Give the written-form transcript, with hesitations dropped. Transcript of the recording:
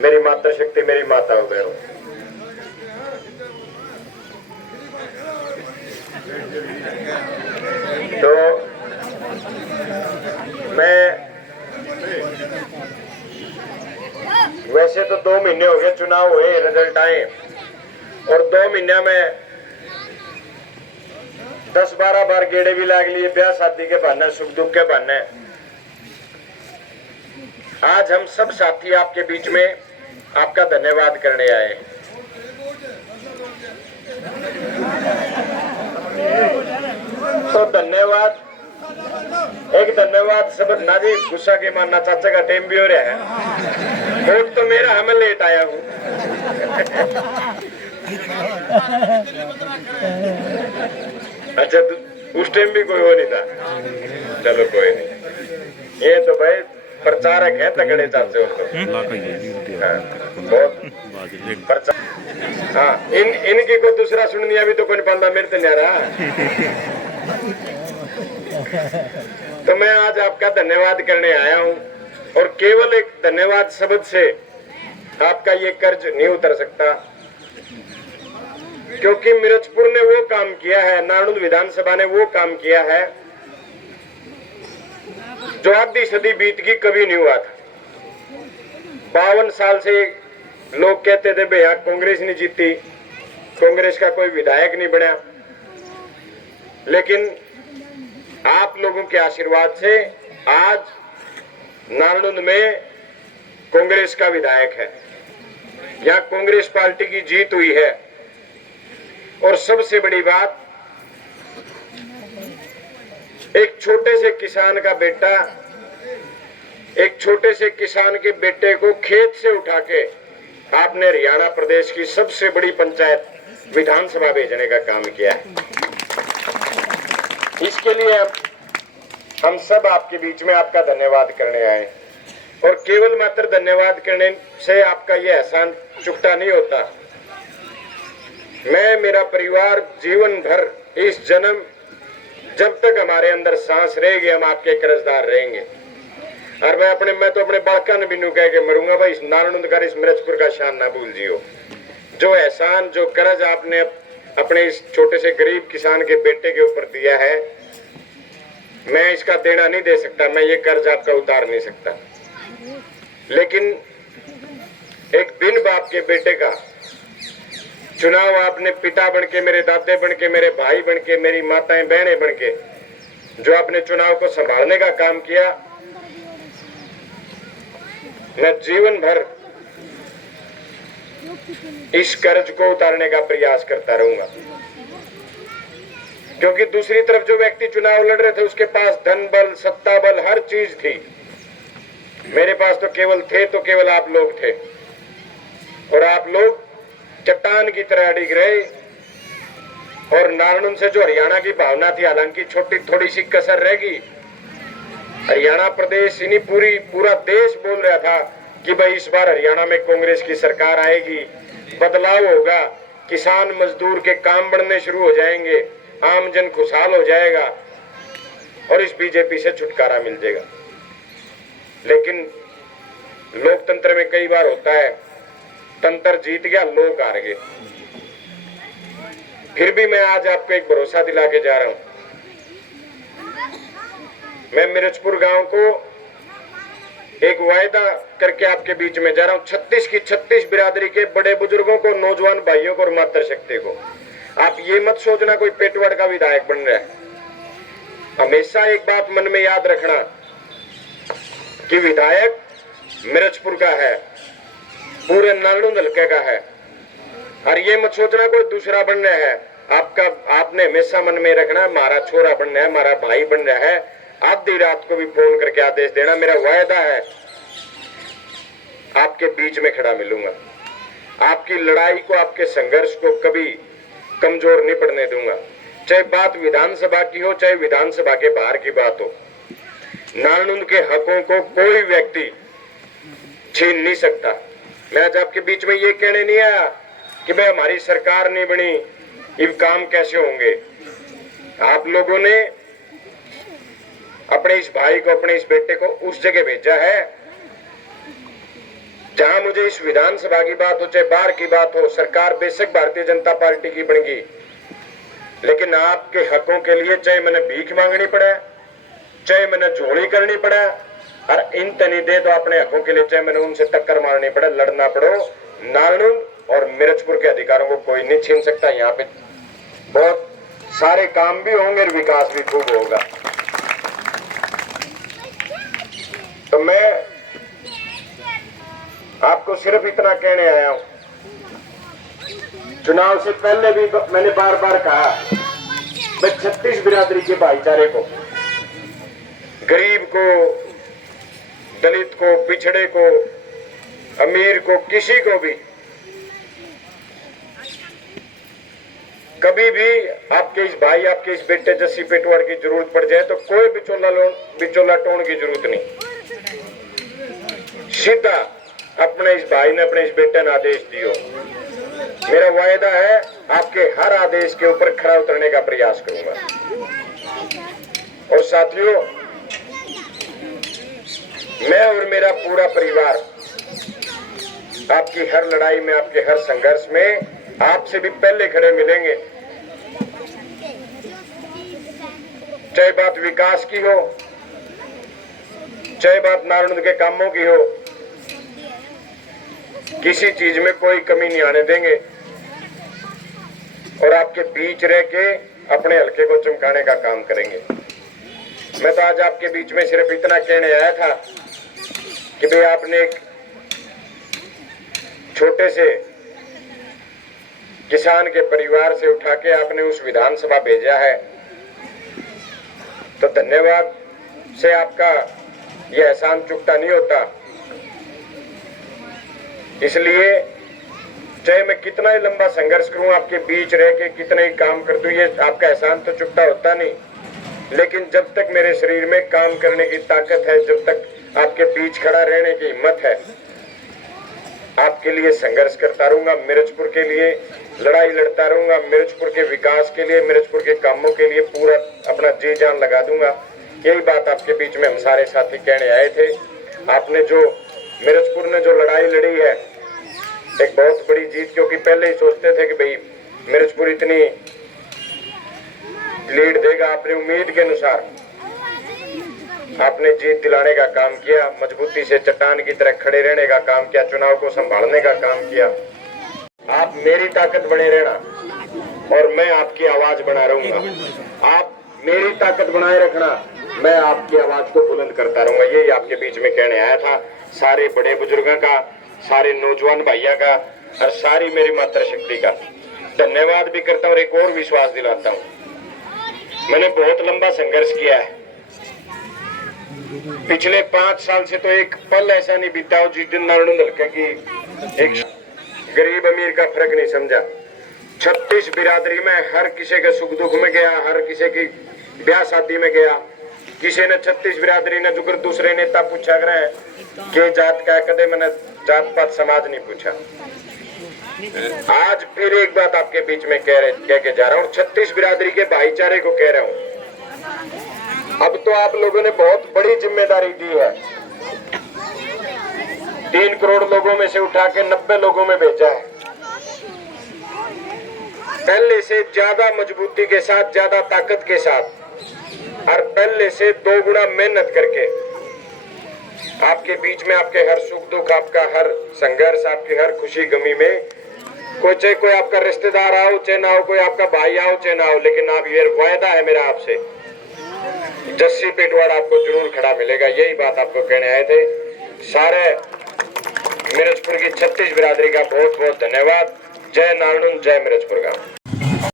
मेरी मातृशक्ति, मेरी माता हो बहनों, तो मैं वैसे तो 2 महीने हो गए चुनाव हुए, रिजल्ट आए, और 2 महीने में 10-12 बार गेड़े भी लाग लिए, ब्याह शादी के बहाने, सुख दुख के बहाने। आज हम सब साथी आपके बीच में आपका धन्यवाद करने आए। तो धन्यवाद, एक धन्यवाद सब ना जी, गुस्सा के मानना, चाचा का टाइम भी हो रहा है, वोट तो मेरा, हमें लेट आया हूं। अच्छा, तो उस टाइम भी कोई हो नहीं था, चलो कोई नहीं, ये तो भाई प्रचारक है तगड़े चाचे हो तो। बहुत प्रचार, हाँ, इनकी को दूसरा सुननी अभी तो कोई बंदा मेरे से नहीं आ रहा। तो मैं आज आपका धन्यवाद करने आया हूं, और केवल एक धन्यवाद शब्द से आपका ये कर्ज नहीं उतर सकता, क्योंकि मिर्चपुर ने वो काम किया है, नारनौल विधानसभा ने वो काम किया है जो आधी सदी बीत की कभी नहीं हुआ था। 52 साल से लोग कहते थे भैया कांग्रेस नहीं जीती, कांग्रेस का कोई विधायक नहीं बना, लेकिन आप लोगों के आशीर्वाद से आज नारनौल में कांग्रेस का विधायक है, यहाँ कांग्रेस पार्टी की जीत हुई है। और सबसे बड़ी बात, एक छोटे से किसान का बेटा, एक छोटे से किसान के बेटे को खेत से उठा के आपने हरियाणा प्रदेश की सबसे बड़ी पंचायत विधानसभा भेजने का काम किया है। इसके लिए हम सब आपके बीच में आपका धन्यवाद करने आए, और केवल मात्र धन्यवाद करने से आपका यह एहसान चुकता नहीं होता। मैं, मेरा परिवार जीवन भर, इस जन्म, जब तक हमारे अंदर सांस रहेगी, हम आपके कर्जदार रहेंगे। और मैं तो अपने बालका ने बिनू कह के मरूंगा, भाई इस नारनौल का, इस मिर्चपुर का शान ना भूल जियो। जो एहसान, जो कर्ज आपने अपने इस छोटे से गरीब किसान के बेटे के ऊपर दिया है, मैं इसका देना नहीं दे सकता, मैं ये कर्ज आपका उतार नहीं सकता। लेकिन एक बिन बाप के बेटे का चुनाव आपने पिता बनके, मेरे दादे बनके, मेरे भाई बनके, मेरी माताएं बहनें बनके, जो आपने चुनाव को संभालने का काम किया, मैं जीवन भर इस कर्ज को उतारने का प्रयास करता रहूंगा। क्योंकि दूसरी तरफ जो व्यक्ति चुनाव लड़ रहे थे, उसके पास धन बल, सत्ता बल, हर चीज थी। मेरे पास तो केवल आप लोग थे, और आप लोग चट्टान की तरह अडिग रहे। और नारनौल से जो हरियाणा की भावना थी, हालांकि छोटी थोड़ी सी कसर रहेगी, हरियाणा प्रदेश इन्हीं पूरा देश बोल रहा था कि भाई इस बार हरियाणा में कांग्रेस की सरकार आएगी, बदलाव होगा, किसान मजदूर के काम बढ़ने शुरू हो जाएंगे, आम जन खुशहाल हो जाएगा, और इस बीजेपी से छुटकारा मिल जाएगा। लेकिन लोकतंत्र में कई बार होता है, तंत्र जीत गया, लोग हार गए। फिर भी मैं आज आपको एक भरोसा दिला के जा रहा हूं। मैं मिर्चपुर गांव को एक वायदा करके आपके बीच में जा रहा हूं। 36 की 36 बिरादरी के बड़े बुजुर्गों को, नौजवान भाइयों को और मातृशक्ति को, आप ये मत सोचना कोई पेटवाड़ का विधायक बन रहा है। हमेशा एक बात मन में याद रखना कि विधायक मिर्चपुर का है, पूरे नारनौल हल्के का है, और ये मत सोचना कोई दूसरा बन रहा है। आपने हमेशा मन में रखना, हमारा छोरा बन रहा है, हमारा भाई बन रहा है। आधी रात को भी फोन करके आदेश देना, मेरा वायदा है आपके बीच में खड़ा मिलूंगा, आपकी लड़ाई को, आपके संघर्ष को कभी कमजोर नहीं पड़ने दूंगा। चाहे बात विधानसभा की हो, चाहे विधानसभा के बाहर की बात हो, नारनौल के हकों को कोई व्यक्ति छीन नहीं सकता। मैं आज आपके बीच में ये कहने नहीं आया कि भाई हमारी सरकार नहीं बनी, ये काम कैसे होंगे। आप लोगों ने अपने इस भाई को, अपने इस बेटे को उस जगह भेजा है जहां मुझे इस विधानसभा की बात हो चाहे बाहर की बात हो, सरकार बेशक भारतीय जनता पार्टी की बन गई, लेकिन आपके हकों के लिए चाहे मैंने भीख मांगनी पड़े, चाहे मैंने झोली करनी पड़े, और इन तनी दे तो अपने हकों के लिए चाहे मैंने उनसे टक्कर मारनी पड़े, लड़ना पड़ो, नारनूल और मिर्चपुर के अधिकारों को कोई नहीं छीन सकता। यहाँ पे बहुत सारे काम भी होंगे और विकास भी खूब होगा। तो मैं आपको सिर्फ इतना कहने आया हूं, चुनाव से पहले भी मैंने बार बार कहा, मैं 36 बिरादरी के भाईचारे को, गरीब को, दलित को, पिछड़े को, अमीर को, किसी को भी कभी भी आपके इस भाई, आपके इस बेटे जस्सी पेटवार की जरूरत पड़ जाए तो कोई बिचौला टोन की जरूरत नहीं, सीधा अपने इस भाई ने, अपने इस बेटे ने आदेश दियो। मेरा वायदा है आपके हर आदेश के ऊपर खरा उतरने का प्रयास करूंगा। और साथियों, मैं और मेरा पूरा परिवार आपकी हर लड़ाई में, आपके हर संघर्ष में आपसे भी पहले खड़े मिलेंगे। चाहे बात विकास की हो, चाहे बात नारायण के कामों की हो, किसी चीज में कोई कमी नहीं आने देंगे और आपके बीच रह के अपने हलके को चमकाने का काम करेंगे। मैं तो आज आपके बीच में सिर्फ इतना कहने आया था कि भाई आपने एक छोटे से किसान के परिवार से उठा के आपने उस विधानसभा भेजा है, तो धन्यवाद से आपका यह एहसान चुकता नहीं होता। इसलिए चाहे मैं कितना ही लंबा संघर्ष करूं, आपके बीच रह के कितना ही काम कर दूं, ये आपका एहसान तो चुकता होता नहीं, लेकिन जब तक मेरे शरीर में काम करने की ताकत है, जब तक आपके बीच खड़ा रहने की हिम्मत है, आपके लिए संघर्ष करता रहूंगा, मिर्चपुर के लिए लड़ाई लड़ता रहूंगा, मिर्चपुर के विकास के लिए, मिर्चपुर के कामों के लिए पूरा अपना जी जान लगा दूंगा। यही बात आपके बीच में हम सारे साथी कहने आए थे। आपने जो मिर्चपुर ने जो लड़ाई लड़ी है, एक बहुत बड़ी जीत, क्योंकि पहले ही सोचते थे कि भाई मिर्चपुर इतनी लीड देगा, आपने उम्मीद के अनुसार आपने जीत दिलाने का काम किया, मजबूती से चट्टान की तरह खड़े रहने का काम किया, चुनाव को संभालने का काम किया। आप मेरी ताकत बने रहना और मैं आपकी आवाज बना रहूंगा। आप मेरी ताकत बनाए रखना, मैं आपकी आवाज को बुलंद करता रहूंगा। यही आपके बीच में कहने आया था। सारे बड़े बुजुर्गों का, सारे नौजवान भाइयों का और सारी मेरी मातृशक्ति का धन्यवाद भी करता हूँ और एक और विश्वास दिलाता हूँ, मैंने बहुत लंबा संघर्ष किया है। पिछले 5 साल से तो एक पल ऐसा नहीं बीता हो जिस दिन नारायण हल्के की एक गरीब अमीर का फर्क नहीं समझा। 36 बिरादरी में हर किसी के सुख दुख में गया, हर किसी की ब्याह शादी में गया। किसी ने 36 बिरादरी ने जुगर दूसरे नेता पूछा करे के जात का, कदे मैंने जात पात समाज नहीं पूछा। आज फिर एक बात आपके बीच में कह के जा रहा हूँ, 36 बिरादरी के भाईचारे को कह रहा हूँ। अब तो आप लोगों ने बहुत बड़ी जिम्मेदारी दी है। 3 करोड़ लोगों में से उठा के 90 लोगों में भेजा है। पहले से ज्यादा मजबूती के साथ, ज्यादा ताकत के साथ और पहले से 2 गुना मेहनत करके आपके बीच में, आपके हर सुख दुख, आपका हर संघर्ष, आपकी हर खुशी गमी में, चाहे कोई आपका रिश्तेदार आओ चाहे ना हो, कोई आपका भाई आओ चाहे ना हो, लेकिन आप ये वायदा है मेरा आपसे, जस्सी पेटवाड़ आपको जरूर खड़ा मिलेगा। यही बात आपको कहने आए थे। सारे मिर्चपुर की 36 बिरादरी का बहुत बहुत धन्यवाद। जय नारायण, जय मिर्चपुर का।